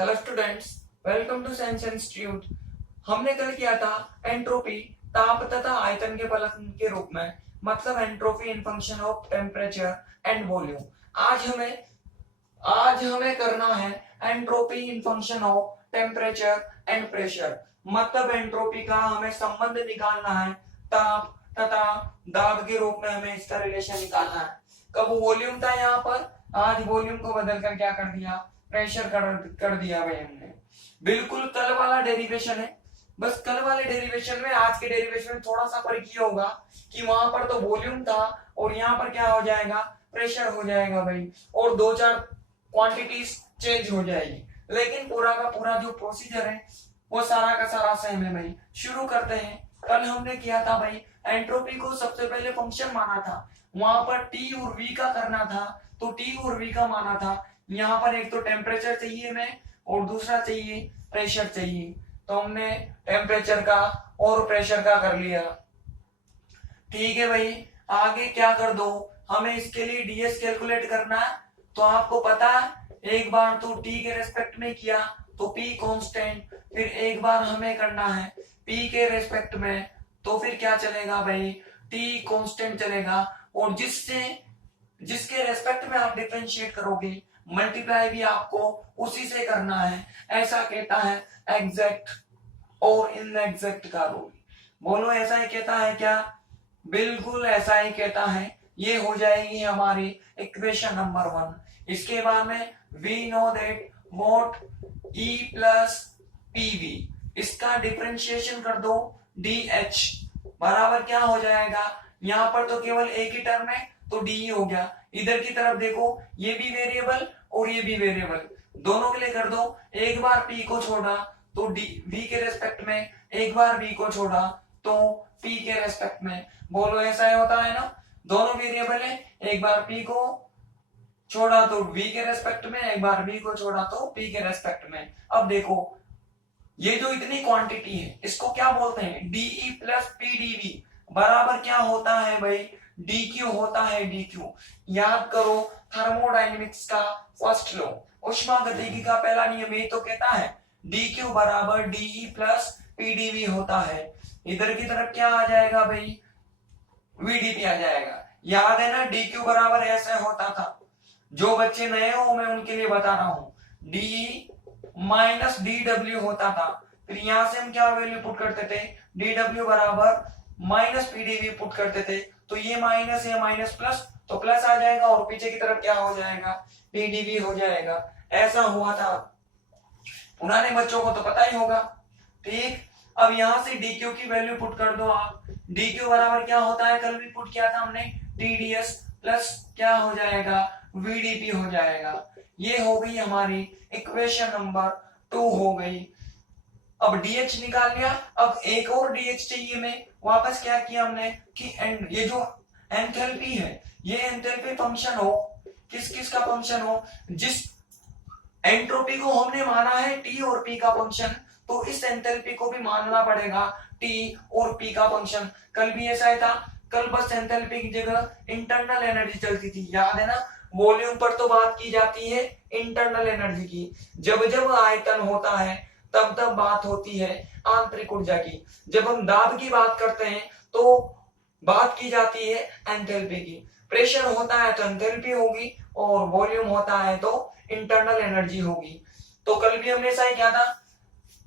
Hello students, welcome to science institute. हमने कल किया था एंट्रोपी ताप तथा आयतन के फलन के रूप में, मतलब entropy in function of temperature and volume. आज हमें करना है entropy in function of temperature and pressure, मतलब एंट्रोपी का हमें संबंध निकालना है ताप तथा दाब के रूप में। हमें इसका रिलेशन निकालना है। कब वॉल्यूम था यहाँ पर, आज वॉल्यूम को बदल कर क्या कर दिया, प्रेशर कर दिया भाई हमने। बिल्कुल कल वाला डेरिवेशन है, बस कल वाले डेरिवेशन में आज के डेरिवेशन में थोड़ा सा फर्क ये होगा कि वहां पर तो वॉल्यूम था और यहाँ पर क्या हो जाएगा, प्रेशर हो जाएगा भाई, और दो चार क्वांटिटीज चेंज हो जाएगी, लेकिन पूरा का पूरा जो प्रोसीजर है वो सारा का सारा सेम है भाई। शुरू करते हैं। कल हमने किया था भाई, एंट्रोपी को सबसे पहले फंक्शन माना था, वहां पर टी और वी का करना था, तो टी और वी का माना था। यहाँ पर एक तो टेम्परेचर चाहिए हमें और दूसरा चाहिए प्रेशर चाहिए, तो हमने टेम्परेचर का और प्रेशर का कर लिया। ठीक है भाई, आगे क्या कर दो, हमें इसके लिए डीएस कैलकुलेट करना है। तो आपको पता है, एक बार तो टी के रेस्पेक्ट में किया तो पी कांस्टेंट, फिर एक बार हमें करना है पी के रेस्पेक्ट में, तो फिर क्या चलेगा भाई, टी कांस्टेंट चलेगा। और जिसके रेस्पेक्ट में आप डिफरेंशिएट करोगे, मल्टीप्लाई भी आपको उसी से करना है। ऐसा कहता है एग्जैक्ट और इनएग्जैक्ट का रूल। बोलो ऐसा ही कहता है क्या? बिल्कुल ऐसा ही कहता है। ये हो जाएगी हमारी इक्वेशन नंबर 1। इसके बाद में वी नो दैट मोट ई प्लस पीवी, इसका डिफरेंशिएशन कर दो, डी एच बराबर क्या हो जाएगा, यहाँ पर तो केवल एक ही टर्म है तो डी हो गया। इधर की तरफ देखो, ये भी वेरिएबल और ये भी वेरिएबल, दोनों के लिए कर दो। एक बार पी को छोड़ा तो डी वी के रेस्पेक्ट में, एक बार वी को छोड़ा तो पी के रेस्पेक्ट में। बोलो ऐसा ही होता है ना, दोनों वेरिएबल है, एक बार पी को छोड़ा तो वी के रेस्पेक्ट में, एक बार वी को छोड़ा तो पी के रेस्पेक्ट में। अब देखो, ये जो इतनी क्वांटिटी है इसको क्या बोलते हैं, डीई प्लस पीडीवी बराबर क्या होता है भाई, डी क्यू होता है, डी क्यू। याद करो थर्मोडायनेमिक्स का फर्स्ट लॉ, उष्मागतिकी का पहला नियम ये तो कहता है डी क्यू बराबर डीई प्लस पीडीवी होता है। इधर की तरफ क्या आ जाएगा भाई, वीडीपी आ जाएगा। याद है ना, डी क्यू बराबर ऐसे होता था। जो बच्चे नए हो मैं उनके लिए बता रहा हूं, डी माइनस डी डब्ल्यू होता था। फिर यहां से हम क्या वैल्यू पुट करते थे, डी डब्ल्यू बराबर माइनस पीडीवी पुट करते थे, तो ये माइनस है माइनस प्लस, तो प्लस आ जाएगा और पीछे की तरफ क्या हो जाएगा, पीडीवी हो जाएगा। ऐसा हुआ था, पुराने बच्चों को तो पता ही होगा। ठीक, अब यहां से डी क्यू की वैल्यू पुट कर दो आप। डी क्यू बराबर क्या होता है, कल भी पुट किया था हमने, टीडीएस प्लस क्या हो जाएगा, वीडीपी हो जाएगा। ये हो गई हमारी इक्वेशन नंबर 2 हो गई। अब डीएच निकाल लिया, अब एक और डीएच चाहिए। में वापस क्या किया हमने कि ये जो एंथैल्पी है, ये एंथैल्पी फंक्शन हो, किस किस का फंक्शन हो, जिस एंट्रोपी को हमने माना है टी और पी का फंक्शन, तो इस एंथैल्पी को भी मानना पड़ेगा टी और पी का फंक्शन। कल भी ऐसा ही था, कल बस एंथैल्पी की जगह इंटरनल एनर्जी चलती थी, याद है ना। वॉल्यूम पर तो बात की जाती है इंटरनल एनर्जी की, जब जब आयतन होता है तब तब बात होती है आंतरिक ऊर्जा की। जब हम दाब की बात करते हैं तो बात की जाती है एंथैल्पी की। प्रेशर होता है तो एंथैल्पी होगी, और वॉल्यूम होता है तो इंटरनल एनर्जी होगी। तो कल भी हमने ऐसा ही किया था,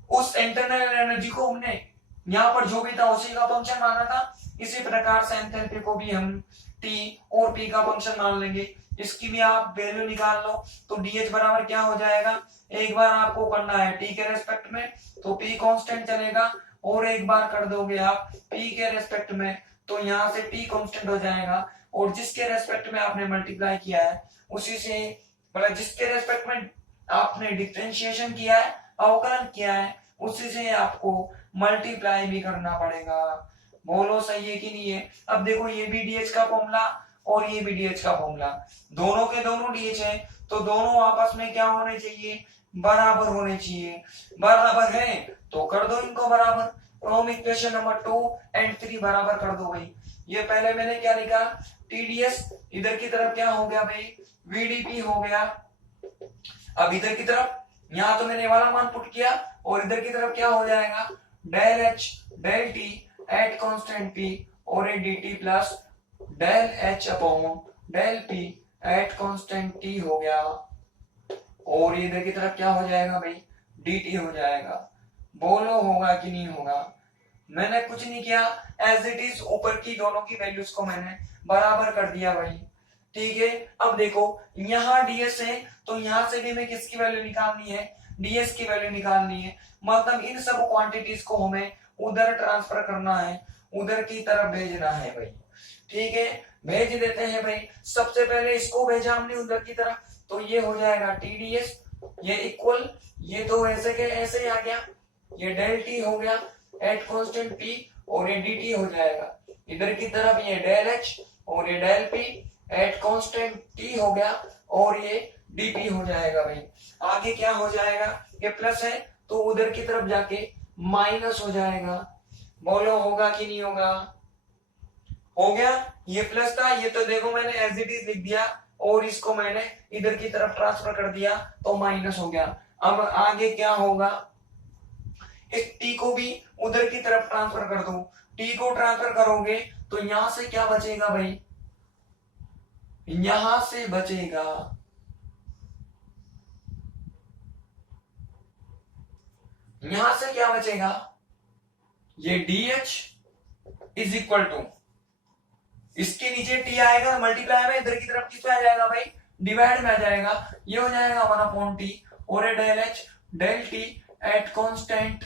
उस इंटरनल एनर्जी को हमने यहाँ पर जो भी था उसी का फंक्शन माना था। इसी प्रकार से एंथैल्पी को भी हम टी और पी का फंक्शन मान लेंगे। इसकी भी आप वैल्यू निकाल लो, तो डीएच बराबर क्या हो जाएगा, एक बार आपको करना है टी के रेस्पेक्ट में तो पी कांस्टेंट चलेगा, और एक बार कर दोगे आप पी के रेस्पेक्ट में तो यहाँ से टी कांस्टेंट हो जाएगा। और जिसके रेस्पेक्ट में आपने मल्टीप्लाई किया है उसी से, मतलब जिसके रेस्पेक्ट में आपने डिफरेंशिएशन किया है, अवकलन किया है, उसी से आपको मल्टीप्लाई भी करना पड़ेगा। बोलो सही है कि नहीं है। अब देखो, ये भी डीएच का फॉर्मूला और ये भी डीएच का फॉर्मूला, दोनों के दोनों डीएच है, तो दोनों आपस में क्या होने चाहिए, बराबर होने चाहिए। बराबर है तो कर दो इनको बराबर। तो हम इक्वेशन नंबर 2 एंड 3 बराबर कर दो भाई। ये पहले मैंने क्या लिखा, टीडीएस, इधर की तरफ क्या हो गया भाई, वीडीपी हो गया। अब इधर की तरफ यहाँ तो मैंने ये वाला मान पुट किया और इधर की तरफ क्या हो जाएगा, del H del T at constant P और ये D T plus del H upon del P at constant T हो गया और इधर की तरफ क्या हो जाएगा भाई, डी टी हो जाएगा। बोलो होगा कि नहीं होगा। मैंने कुछ नहीं किया, एज इट इज ऊपर की दोनों की वैल्यूज को मैंने बराबर कर दिया भाई। ठीक है, अब देखो यहाँ डीएस है तो यहाँ से भी हमें किसकी वैल्यू निकालनी है, डीएस की वैल्यू निकालनी है। मतलब इन सब क्वांटिटीज को हमें उधर ट्रांसफर करना है, उधर की तरफ भेजना है भाई। ठीक है, भेज देते हैं भाई। सबसे पहले इसको भेजा हमने उधर की तरफ, तो ये हो जाएगा टीडीएस, ये इक्वल, ये तो ऐसे के ऐसे ही आ गया, ये डेल टी हो गया एट कांस्टेंट पी और ये डी टी हो जाएगा। इधर की तरफ ये डेल एच और ये del P at constant T हो गया और ये डीपी हो जाएगा भाई। आगे क्या हो जाएगा, ये प्लस है तो उधर की तरफ जाके माइनस हो जाएगा। बोलो होगा कि नहीं होगा। हो गया, ये प्लस था, ये तो देखो मैंने एज इट इज लिख दिया और इसको मैंने इधर की तरफ ट्रांसफर कर दिया तो माइनस हो गया। अब आगे क्या होगा, इस टी को भी उधर की तरफ ट्रांसफर कर दो। टी को ट्रांसफर करोगे तो यहां से क्या बचेगा भाई, यहां से बचेगा यहां से क्या बचेगा, ये डीएच इज इक्वल टू, इसके नीचे टी आएगा मल्टीप्लाई में, इधर की तरफ किस पे आ जाएगा भाई, डिवाइड में आ जाएगा। ये हो जाएगा 1/t और ये del H del T at constant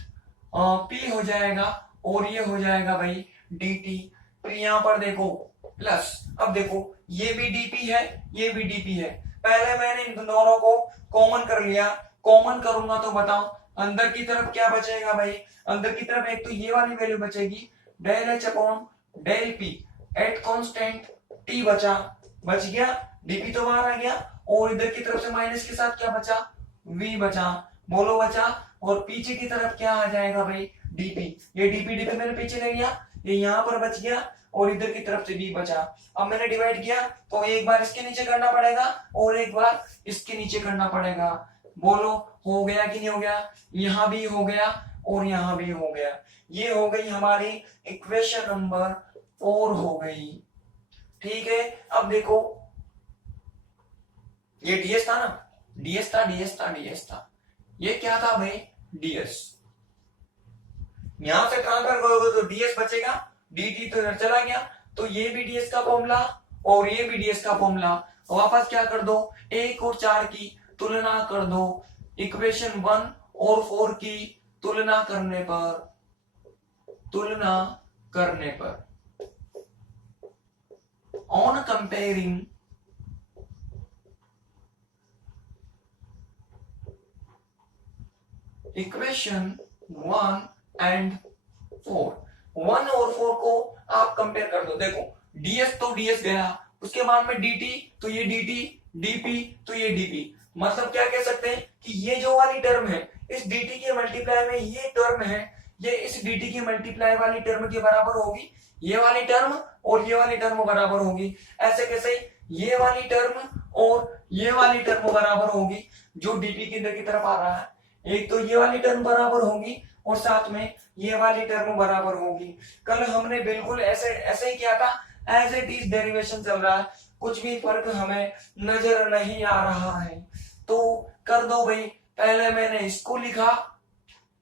P हो जाएगा और ये हो जाएगा भाई डी टी। फिर यहाँ पर देखो प्लस, अब देखो ये भी डीपी है ये भी डीपी है। पहले मैंने इन दोनों को कॉमन कर लिया, कॉमन करूंगा तो बताओ अंदर की तरफ क्या बचेगा भाई। अंदर की तरफ एक तो ये वाली वैल्यू बचेगी del H upon del P at constant T बच गया, डीपी तो बाहर आ गया और इधर की तरफ से माइनस के साथ क्या बचा, वी बचा। बोलो बचा, और पीछे की तरफ क्या आ जाएगा भाई, डीपी। ये डीपी मैंने पीछे ले गया, ये यहाँ पर बच गया और इधर की तरफ से डी बचा। अब मैंने डिवाइड किया तो एक बार इसके नीचे करना पड़ेगा और एक बार इसके नीचे करना पड़ेगा। बोलो हो गया कि नहीं हो गया। यहां भी हो गया और यहां भी हो गया। ये हो गई हमारी इक्वेशन नंबर 4 हो गई। ठीक है, अब देखो ये डीएस था ना, डीएस था, ये क्या था भाई, डीएस। यहां से ट्रांसफर करोगे तो डीएस बचेगा, डीटी तो इधर चला गया, तो ये भी डीएस का फॉर्मूला और ये भी डीएस का फॉर्मूला। वापस क्या कर दो, 1 और 4 की तुलना कर दो। इक्वेशन 1 और 4 की तुलना करने पर ऑन कंपेयरिंग इक्वेशन 1 एंड 4, 1 और 4 को आप कंपेयर कर दो। देखो डीएस तो डीएस गया, उसके बाद में डीटी तो ये डीटी, डीपी तो ये डीपी। मतलब क्या कह सकते हैं कि ये जो वाली टर्म है इस डीटी के मल्टीप्लाई में ये टर्म है, ये इस डीटी की मल्टीप्लाई वाली टर्म के बराबर होगी। ये वाली टर्म और ये वाली टर्म बराबर होगी। ऐसे कैसे, ये वाली टर्म और ये वाली टर्म बराबर होगी जो डीटी के अंदर की तरफ आ रहा है। एक तो ये वाली टर्म बराबर होगी और साथ में ये वाली टर्म बराबर होगी। कल हमने बिल्कुल ऐसे ही किया था, एज इट इज डेरिवेशन चल रहा है, कुछ भी फर्क हमें नजर नहीं आ रहा है। तो कर दो भाई, पहले मैंने इसको लिखा,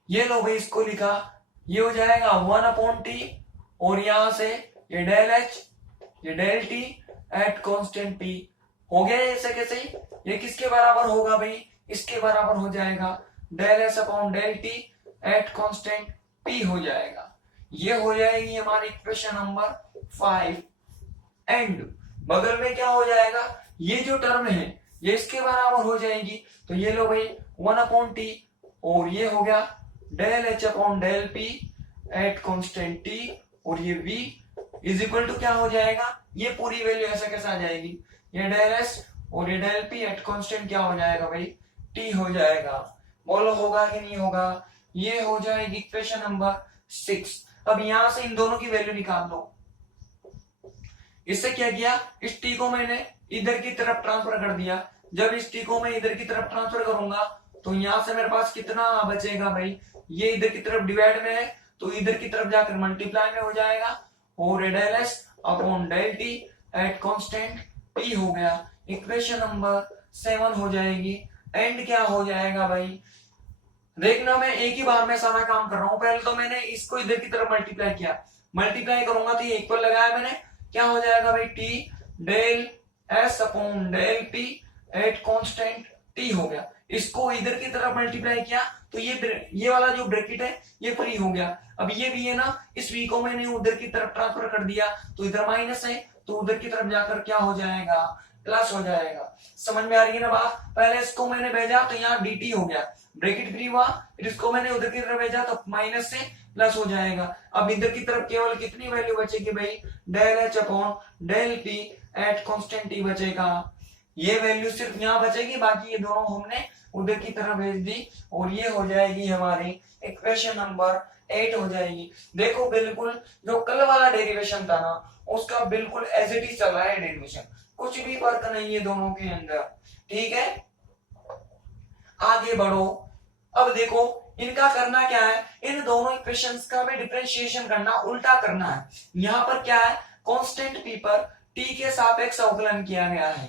ये लो भाई इसको लिखा, ये हो जाएगा 1/t और यहां से ये डेल एच ये del T at constant P हो गया। ऐसे कैसे, ये किसके बराबर होगा भाई, इसके बराबर हो जाएगा del S upon del T at constant P हो जाएगा। ये हो जाएगी हमारी इक्वेशन नंबर 5 एंड बगल में क्या हो जाएगा, ये जो टर्म है ये इसके बराबर हो जाएगी। तो ये लो भाई 1/t और ये हो गया del H upon del P at constant T और ये v इज इक्वल टू क्या हो जाएगा, ये पूरी वैल्यू ऐसे कैसे आ जाएगी, ये डेल एस और ये डेल पी एट कांस्टेंट क्या हो जाएगा भाई, t हो जाएगा। बोलो होगा कि नहीं होगा। ये हो जाएगी इक्वेशन नंबर 6। अब यहां से इन दोनों की वैल्यू निकाल लो। इससे क्या किया, इस टी को मैंने इधर की तरफ ट्रांसफर कर दिया। जब इस टी को मैं इधर की तरफ ट्रांसफर करूंगा तो यहां से मेरे पास कितना बचेगा भाई, ये इधर की तरफ डिवाइड में है तो इधर की तरफ जाकर मल्टीप्लाई में हो जाएगा, और del S upon del T at constant T हो गया। इक्वेशन नंबर 7 हो जाएगी। एंड क्या हो जाएगा भाई, देखना मैं एक ही बार में सारा काम कर रहा हूं। पहले तो मैंने इसको इधर की तरफ मल्टीप्लाई किया, मल्टीप्लाई करूंगा तो ये इक्वल लगाया मैंने, क्या हो जाएगा भाई T del S upon del P at constant T हो गया। इसको इधर की तरफ मल्टीप्लाई किया तो ये वाला जो ब्रैकेट है ये फ्री हो गया। अब ये भी है ना, इस वी को मैंने उधर की तरफ ट्रांसफर कर दिया तो इधर माइनस है तो उधर की तरफ जाकर क्या हो जाएगा, प्लस हो जाएगा। समझ में आ रही है ना बात। पहले इसको मैंने भेजा तो यहाँ dt हो गया, ब्रैकेट फ्री हुआ, फिर इसको मैंने उधर की तरफ भेजा तो माइनस से प्लस हो जाएगा। अब इधर की तरफ केवल कितनी वैल्यू बचेगी भाई, del H upon del P at constant T बचेगा। ये वैल्यू सिर्फ यहाँ बचेगी, बाकी ये दोनों हमने उधर की तरफ भेज दी और ये हो जाएगी हमारी इक्वेशन नंबर 8 हो जाएगी। देखो बिल्कुल जो कल वाला डेरिवेशन था ना उसका बिल्कुल एज इट इज चल रहा है डेरिवेशन, कुछ भी फर्क नहीं है दोनों के अंदर। ठीक है, आगे बढ़ो। अब देखो इनका करना क्या है, इन दोनों इक्वेशंस का में डिफरेंशिएशन करना, उल्टा करना है। यहां पर क्या है, कांस्टेंट पी पर टी के सापेक्ष अवकलन किया गया है,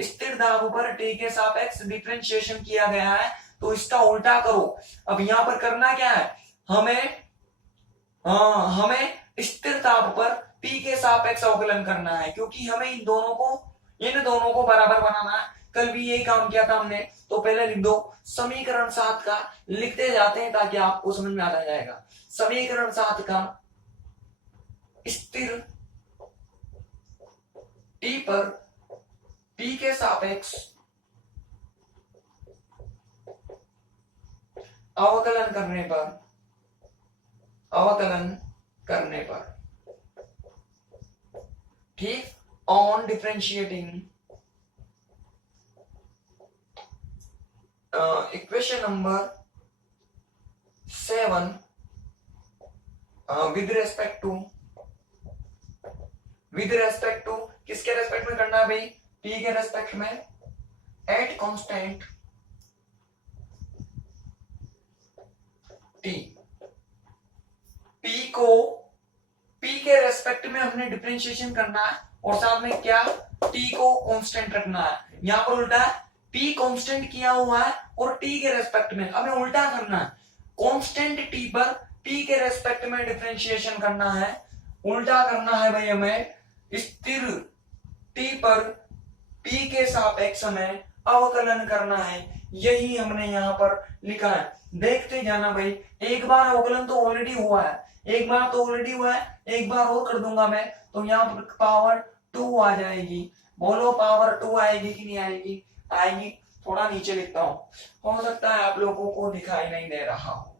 स्थिर दाब पर टी के सापेक्ष डिफरेंशिएशन किया गया है, तो इसका उल्टा करो। अब यहां पर करना क्या है, हमें स्थिर ताप पर पी के सापेक्ष अवकलन करना है, क्योंकि हमें इन दोनों को बराबर बनाना है। कल भी यही काम किया था हमने, तो पहले लिख दो समीकरण 7 का, लिखते जाते हैं ताकि आपको समझ में आता जाएगा। समीकरण 7 का स्थिर टी पर पी के सापेक्ष अवकलन करने पर ठीक, on differentiating equation number 7 with respect to किसके रेस्पेक्ट में करना है भाई, p के रेस्पेक्ट में एट कांस्टेंट t। p के रेस्पेक्ट में हमने डिफरेंशिएशन करना है और साथ में क्या, t को कांस्टेंट रखना है। यहां पर उल्टा है, p कांस्टेंट किया हुआ है और t के रेस्पेक्ट में हमें उल्टा करना है, कांस्टेंट t पर p के रेस्पेक्ट में डिफरेंशिएशन करना है, उल्टा करना है भाई हमें स्थिर t पर p के सापेक्ष में अवकलन करना है। यही हमने यहाँ पर लिखा है, देखते जाना भाई। एक बार अवकलन तो ऑलरेडी हुआ है, एक बार और कर दूंगा मैं, तो यहाँ पर पावर 2 आ जाएगी। बोलो पावर 2 आएगी कि नहीं आएगी, आएगी। थोड़ा नीचे लिखता हूं, हो सकता है आप लोगों को दिखाई नहीं दे रहा हो।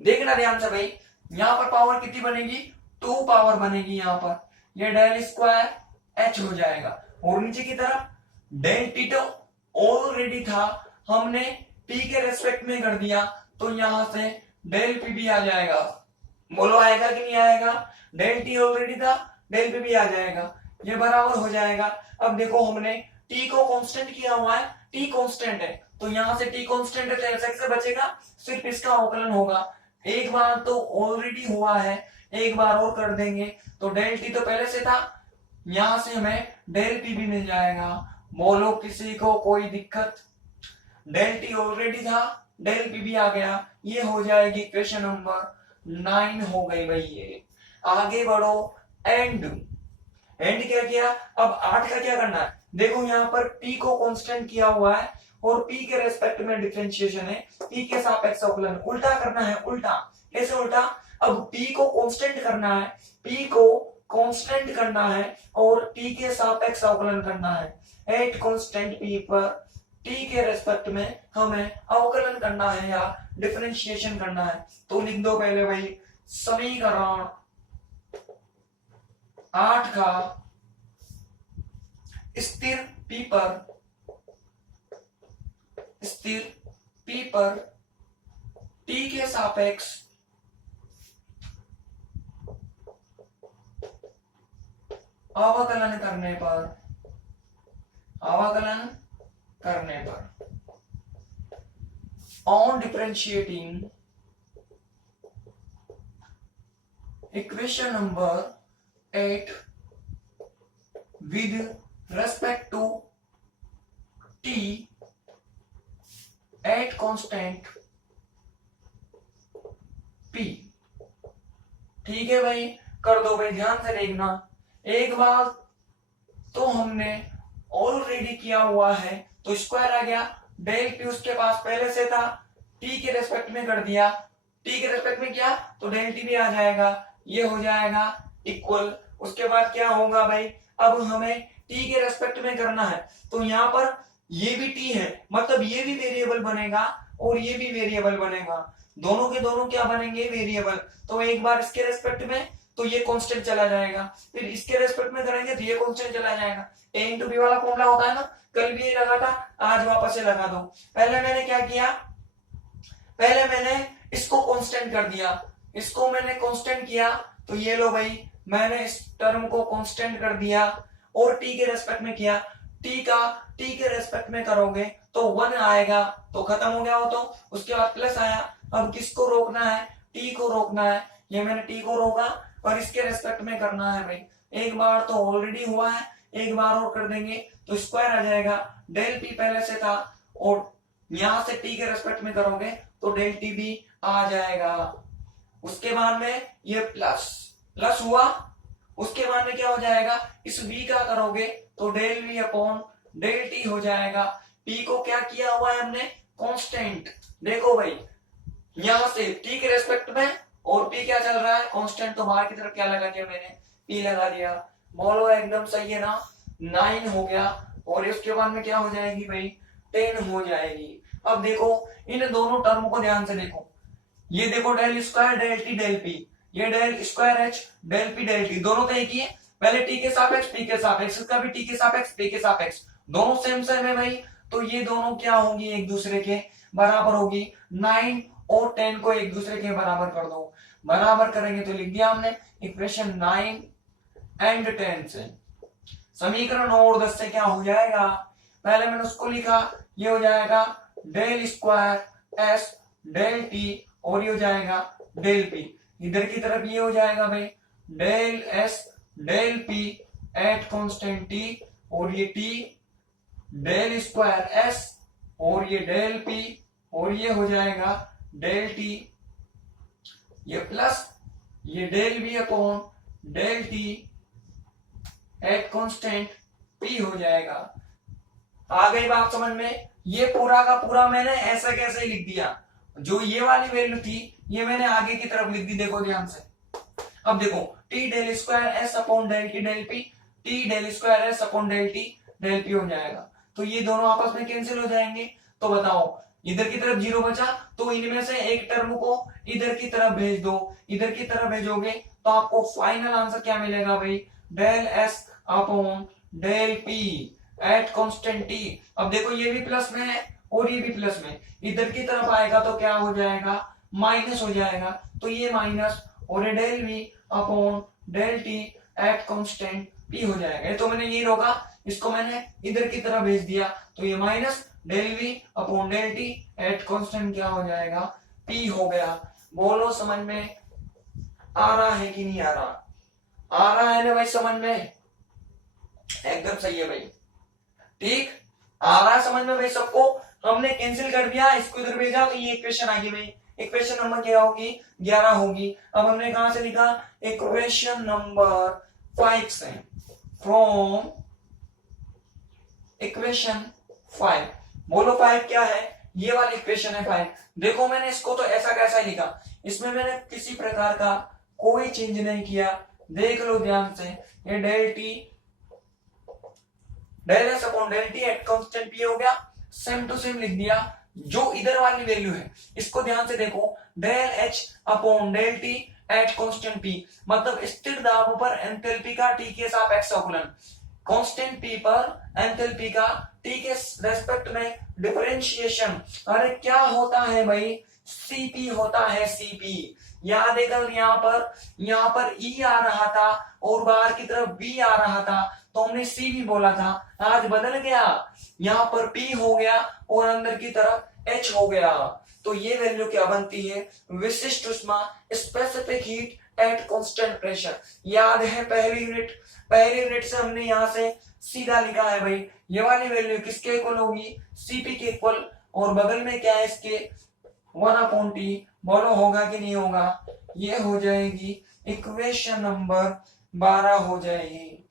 देखना ध्यान से भाई, यहां पर पावर कितनी बनेगी, 2 पावर बनेगी। यहां पर ये डेल स्क्वायर एच हो जाएगा, और नीचे की तरफ डेल टी तो ऑलरेडी था, हमने पी के रेस्पेक्ट में कर दिया, तो यहां से डेल पी भी आ जाएगा। बोलो आएगा कि नहीं आएगा, डेल टी ऑलरेडी था, डेल पी भी आ जाएगा, ये बराबर हो जाएगा। अब देखो हमने टी को कांस्टेंट किया हुआ है, टी कांस्टेंट है, तो यहां से टी कांस्टेंट है तो एफ से बचेगा, सिर्फ इसका अवकलन होगा। एक बार तो ऑलरेडी हुआ है, एक बार और कर देंगे, तो डेल टी तो पहले से था, यहां से हमें डेल पी भी मिल जाएगा। बोलो किसी को कोई दिक्कत, डेल टी ऑलरेडी था, डेल पी भी आ गया, ये हो जाएगी इक्वेशन नंबर 9 हो गई भाई। ये आगे बढ़ो, एंड क्या किया, अब 8 का क्या करना है, देखो यहाँ पर p को कांस्टेंट किया हुआ है और p के रेस्पेक्ट में डिफरेंशिएशन है, p के सापेक्ष अवकलन उल्टा करना है। उल्टा कैसे उल्टा, अब p को कांस्टेंट करना है, और t के सापेक्ष अवकलन करना है। एट कांस्टेंट p पर t के रेस्पेक्ट में हमें अवकलन करना है या डिफरेंशिएशन करना है। तो लिख दो पहले भाई समीकरण 8 का स्थिर p पर t के सापेक्ष अवकलन करने पर अवकलन करने पर on differentiating equation number 8 with respect to t at constant p। ठीक है भाई, कर दो भाई, ध्यान से देखना। एक बार तो हमने ऑलरेडी किया हुआ है, तो स्क्वायर आ गया, डेल पी उसके पास पहले से था, टी के रेस्पेक्ट में कर दिया, टी के रेस्पेक्ट में किया तो डेल टी भी आ जाएगा, ये हो जाएगा इक्वल। उसके बाद क्या होगा भाई, अब हमें टी के रेस्पेक्ट में करना है, तो यहाँ पर ये भी टी है, मतलब ये भी वेरिएबल बनेगा और ये भी वेरिएबल बनेगा, दोनों के दोनों क्या बनेंगे, वेरिएबल। तो एक बार इसके रेस्पेक्ट में तो ये कांस्टेंट चला जाएगा, फिर इसके रेस्पेक्ट में करेंगे तो ये कांस्टेंट चला जाएगा। ए इंटू बी वाला फॉर्मूला होता है ना, कल भी ये लगा था, आज वापस से लगा दो। पहले मैंने क्या किया, पहले मैंने इसको कांस्टेंट कर दिया, इसको मैंने कांस्टेंट किया, तो ये लो भाई, मैंने इस टर्म को कांस्टेंट कर दिया और टी के रेस्पेक्ट में किया, टी के रेस्पेक्ट में करोगे तो 1 आएगा, तो खत्म हो गया हो। तो उसके बाद प्लस आया, अब किसको रोकना है, टी को रोकना है, ये मैंने टी को रोका और इसके रेस्पेक्ट में करना है भाई। एक बार तो ऑलरेडी हुआ है, एक बार और कर देंगे तो स्क्वायर आ जाएगा, डेल पी पहले से था और यहां से टी के रेस्पेक्ट में करोगे तो डेल टी भी आ जाएगा। उसके बाद में ये प्लस प्लस हुआ, उसके बाद में क्या हो जाएगा, इस v का करोगे तो del v upon del T हो जाएगा। p को क्या किया हुआ है हमने, कांस्टेंट। देखो भाई, यहां से t के रेस्पेक्ट में और p क्या चल रहा है, कांस्टेंट, तो बाहर की तरफ क्या लगा दिया मैंने, p लगा दिया। बोलो एकदम सही है ना, 9 हो गया और उसके बाद में क्या हो जाएगी भाई, 10 हो जाएगी। अब देखो इन दोनों टर्म को ध्यान से देखो, ये देखो del square del T del P, ये del square H del P del T, दोनों तो एक ही है, पहले टी के सापेक्ष पी के सापेक्ष, इसका भी टी के सापेक्ष पी के सापेक्ष, दोनों सेम सेम है भाई, तो ये दोनों क्या होंगी, एक दूसरे के बराबर होगी। 9 और 10 को एक दूसरे के बराबर कर दो, बराबर करेंगे तो लिख दिया हमने इक्वेशन 9 एंड 10 से। समीकरण 9 और 10 से क्या हो जाएगा, पहले मैंने उसको लिखा, ये हो जाएगा del square S del T और ये हो जाएगा डेल पी, इधर की तरफ ये हो जाएगा भाई del S del P at constant T, और ये टी डेल स्क्वायर एस और ये डेल पी और ये हो जाएगा डेल टी, ये प्लस ये del B upon del T at constant P हो जाएगा। आ गई बात समझ में, ये पूरा का पूरा मैंने ऐसा कैसे लिख दिया, जो ये वाली वैल्यू थी ये मैंने आगे की तरफ लिख दी, देखो ध्यान से। अब देखो T del square S upon del T del P, T del square S upon del T del P हो जाएगा, तो ये दोनों आपस में कैंसिल हो जाएंगे। तो बताओ इधर की तरफ 0 बचा, तो इनमें से एक टर्म को इधर की तरफ भेज दो, इधर की तरफ भेजोगे तो आपको फाइनल आंसर क्या मिलेगा भाई, del S upon del P at constant T. अब देखो ये भी प्लस में है और ये भी प्लस में, इधर की तरफ आएगा तो क्या हो जाएगा, माइनस हो जाएगा, तो ये माइनस और ये del V upon del T at constant P हो जाएगा। तो मैंने ये रोका, इसको मैंने इधर की तरफ भेज दिया, तो ये minus del V upon del T at constant क्या हो जाएगा, पी हो गया। बोलो समझ में आ रहा है कि नहीं आ रहा, आ रहा है ना भाई समझ में, एकदम सही है भाई, ठीक आ रहा है समझ में भाई सबको। हमने कैंसिल कर दिया, इसको इधर भेजा तो ये इक्वेशन आ गई भाई, इक्वेशन नंबर क्या होगी, 11 होगी। अब हमने कहां से लिखा, इक्वेशन नंबर 5 से, फ्रॉम इक्वेशन 5। बोलो 5 क्या है, ये वाली इक्वेशन है 5। देखो मैंने इसको तो ऐसा कैसा लिखा, इसमें मैंने किसी प्रकार का कोई चेंज नहीं किया, देख लो ध्यान से, ये del T del S upon del T at constant P हो गया, सेम टू सेम लिख दिया। जो इधर वाली वैल्यू है इसको ध्यान से देखो, del H upon del T at constant P, मतलब स्थिर दाब पर एंथैल्पी का टी के सापेक्ष अवकलन, कांस्टेंट पी पर एंथैल्पी का टी के रेस्पेक्ट में डिफरेंशिएशन। अरे क्या होता है भाई, सीपी होता है, सीपी याद है कल यहाँ पर E आ रहा था और बाहर की तरफ B आ रहा था, तो हमने C भी बोला था। आज बदल गया, यहाँ पर P हो गया और अंदर की तरफ H हो गया। तो ये वैल्यू क्या बनती है? विशिष्ट ऊष्मा, specific heat at constant pressure. याद है पहली यूनिट से हमने यहाँ से सीधा लिखा है भाई, ये वाली वैल्यू किसके इक्वल होगी? Cp के इक्वल, और बगल में क्या है इसके? 1/T। बोलो होगा कि नहीं होगा? ये हो जाएगी इक्वेशन नंबर 12 हो जाएगी।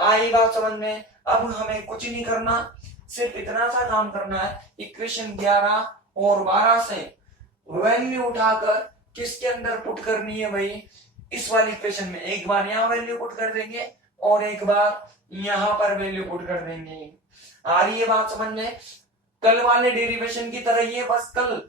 आई बात समझ में? अब हमें कुछ नहीं करना, सिर्फ इतना सा काम करना है, इक्वेशन 11 और 12 से वैल्यू उठाकर किसके अंदर पुट करनी है भाई? इस वाली इक्वेशन में। एक बार यहाँ वैल्यू पुट कर देंगे और एक बार यहाँ पर वैल्यू पुट कर देंगे। आ रही है बात समझ में? कल वाले डेरिवेशन की तरह ये बस कल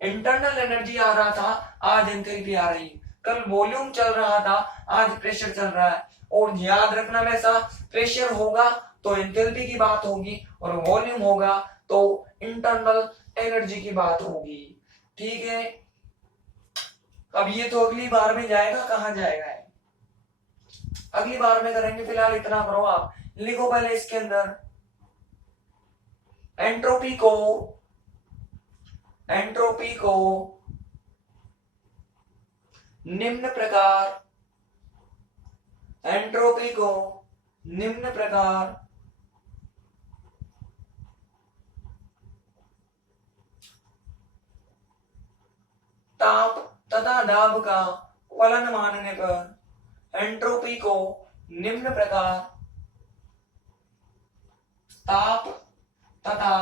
इंटरनल एनर्जी आ रहा था, आज एंथैल्पी आ रही है। कल वॉल्यूम चल रहा था, आज प्रेशर चल रहा है। और याद रखना वैसा, प्रेशर होगा तो एंथैल्पी की बात होगी और वॉल्यूम होगा तो इंटरनल एनर्जी की बात होगी। ठीक है, अब ये तो अगली बार में जाएगा, कहां जाएगा? अगली बार में करेंगे। फिलहाल इतना करो, आप लिखो पहले इसके अंदर एंट्रोपी को निम्न प्रकार, एंट्रोपी को निम्न प्रकार ताप तथा दाब का फलन मानने पर, एंट्रोपी को निम्न प्रकार ताप तथा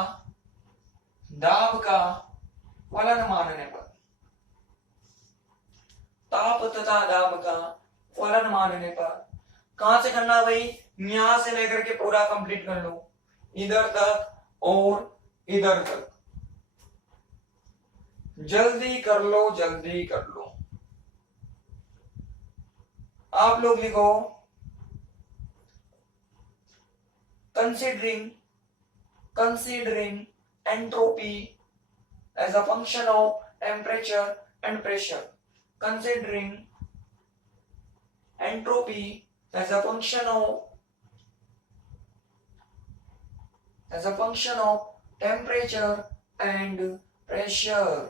दाब का फलन मानने पर, ताप तथा दाब का फलन मानने पर। कहां से करना भाई? यहां से लेकर के पूरा कंप्लीट कर लो, इधर तक और इधर तक। जल्दी कर लो, जल्दी कर लो। आप लोग लिखो considering entropy as a function of temperature and pressure. Considering entropy as a function of temperature and pressure.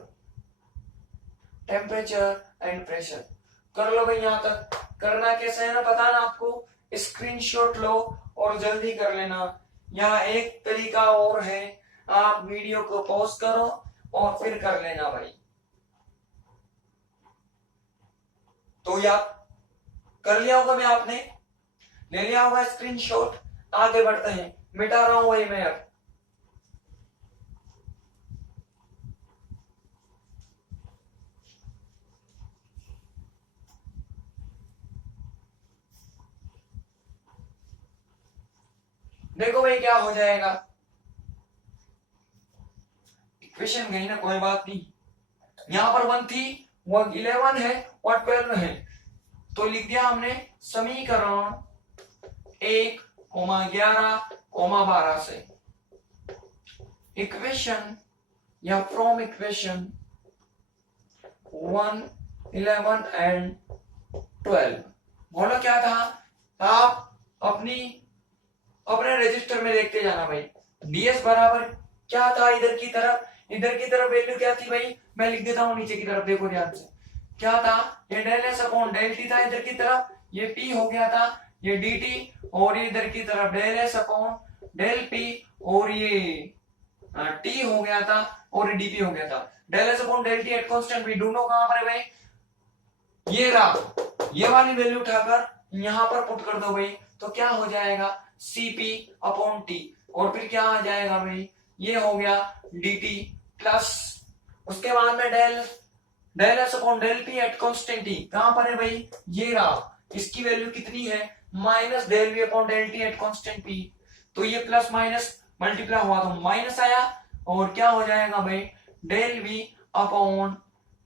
Temperature and pressure. कर लो भाई, यहां तक करना कैसे है ना पता ना आपको? स्क्रीनशॉट लो और जल्दी कर लेना। यहाँ एक तरीका और है, आप वीडियो को पॉज करो और फिर कर लेना भाई। तो यार कर लिया होगा, मैं आपने ले लिया होगा स्क्रीनशॉट। आगे बढ़ते हैं, मिटा रहा हूं भाई मैं अब। देखो भाई क्या हो जाएगा, इक्वेशन गई ना, कोई बात नहीं। यहां पर 1 थी, वो 11 है और 12 है, तो लिख दिया हमने समीकरण 1, 11, 12 से। इक्वेशन या फ्रॉम इक्वेशन 1, 11 एंड 12। बोलो क्या था? आप अपने रजिस्टर में देखते जाना भाई। ds बराबर क्या था? इधर की तरफ वैल्यू क्या थी भाई? मैं लिख देता हूं नीचे की तरफ, देखो ध्यान से। क्या था? ये del S upon del T था इधर की तरफ, ये p हो गया था, ये dt, और इधर की तरफ del S upon del p, और ये t हो गया था और ये dp हो गया था। Del S upon del T at constant v, दोनों कहां पर है भाई? ये रहा। ये वाली वैल्यू उठाकर यहां पर पुट कर दो भाई, तो क्या हो जाएगा? Cp अपॉन टी, और फिर क्या आ जाएगा भाई? ये हो गया dt प्लस, उसके बाद में del S upon del P at constant T, कहां पर है भाई? ये रहा। इसकी वैल्यू कितनी है? Minus del V upon del T at constant P. तो ये प्लस माइनस मल्टीप्लाई हुआ तो माइनस आया, और क्या हो जाएगा भाई? Del V upon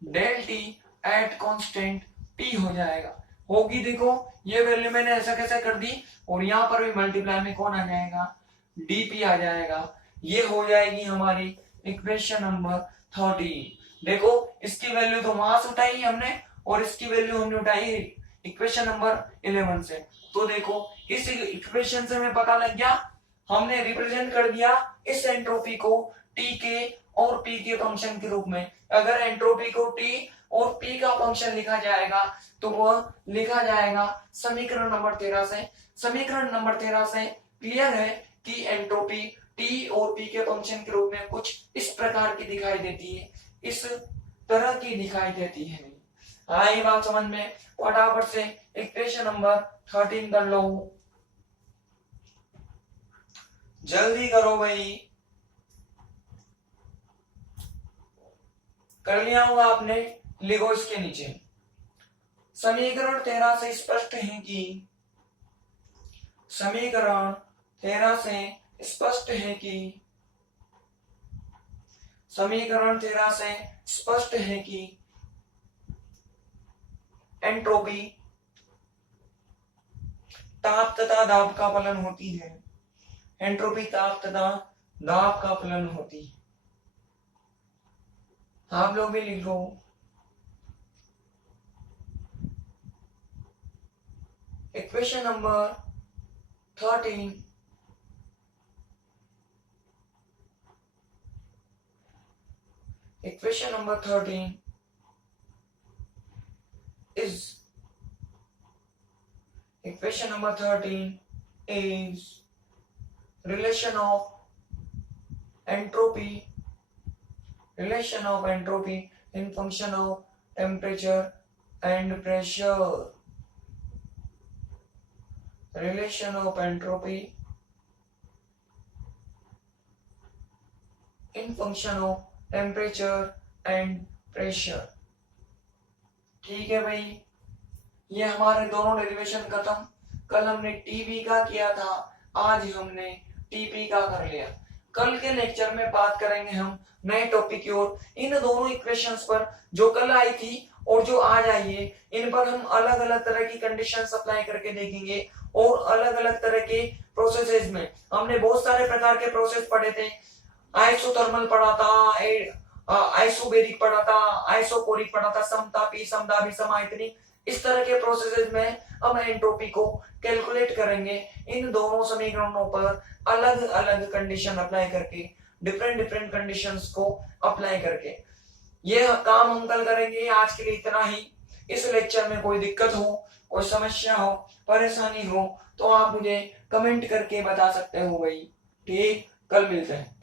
del T at constant P हो जाएगा। होगी, देखो ये वैल्यू मैंने ऐसा कैसे कर दी, और यहां पर भी मल्टीप्लाई में कौन आ जाएगा? डीपी आ जाएगा। ये हो जाएगी हमारी इक्वेशन नंबर 30। देखो इसकी वैल्यू तो वहां से उठाई हमने और इसकी वैल्यू हमने उठाई इक्वेशन नंबर 11 से। तो देखो इस इक्वेशन से हमें पता लग गया, हमने रिप्रेजेंट कर दिया इस एंट्रोपी को टी के और पी के फंक्शन के रूप में। अगर एंट्रोपी को टी और पी का फंक्शन लिखा जाएगा तो वह लिखा जाएगा समीकरण नंबर 13 से। समीकरण नंबर 13 से क्लियर है कि एंट्रोपी टी और पी के फंक्शन के रूप में कुछ इस प्रकार की दिखाई देती है, इस तरह की दिखाई देती है। ये बात समझ में? फटाफट से इक्वेशन नंबर 13 कर लो, जल्दी करो भाई। कर लिया होगा आपने, लिखो इसके नीचे। समीकरण 13 से स्पष्ट है कि समीकरण 13 से स्पष्ट है कि समीकरण 13 से स्पष्ट है कि एंट्रोपी ताप तथा दाब का फलन होती है। एंट्रोपी ताप तथा दाब का फलन होती है। आप लोग भी लिख लो। Equation number 13 equation number 13 is relation of entropy in function of temperature and pressure. Relation of entropy in function of temperature and pressure. ठीक है भाई, ये हमारे दोनों डेरिवेशन खत्म। कल हमने टीबी का किया था, आज हमने टीपी का कर लिया। कल के लेक्चर में बात करेंगे हम नए टॉपिक की ओर। इन दोनों इक्वेशंस पर जो कल आई थी और जो आज आई है, इन पर हम अलग अलग तरह की कंडीशंस अप्लाई करके देखेंगे और अलग अलग तरह के प्रोसेसेस में हमने बहुत सारे प्रकार के प्रोसेस पढ़े थे। आइसोथर्मल पढ़ा था, आइसोबेरिक पढ़ा था, आइसोकोरिक पढ़ा था, समतापी, समदाबी, समायतनिक। इस तरह के प्रोसेसेस में हम एंट्रोपी को कैलकुलेट करेंगे इन दोनों समीकरणों पर अलग अलग कंडीशन अप्लाई करके, डिफरेंट कंडीशंस को अप्लाई करके। यह काम हम कल करेंगे। आज के लिए इतना ही। इस लेक्चर में कोई दिक्कत हो, कोई समस्या हो, परेशानी हो तो आप मुझे कमेंट करके बता सकते हो भाई। ठीक, कल मिलते हैं।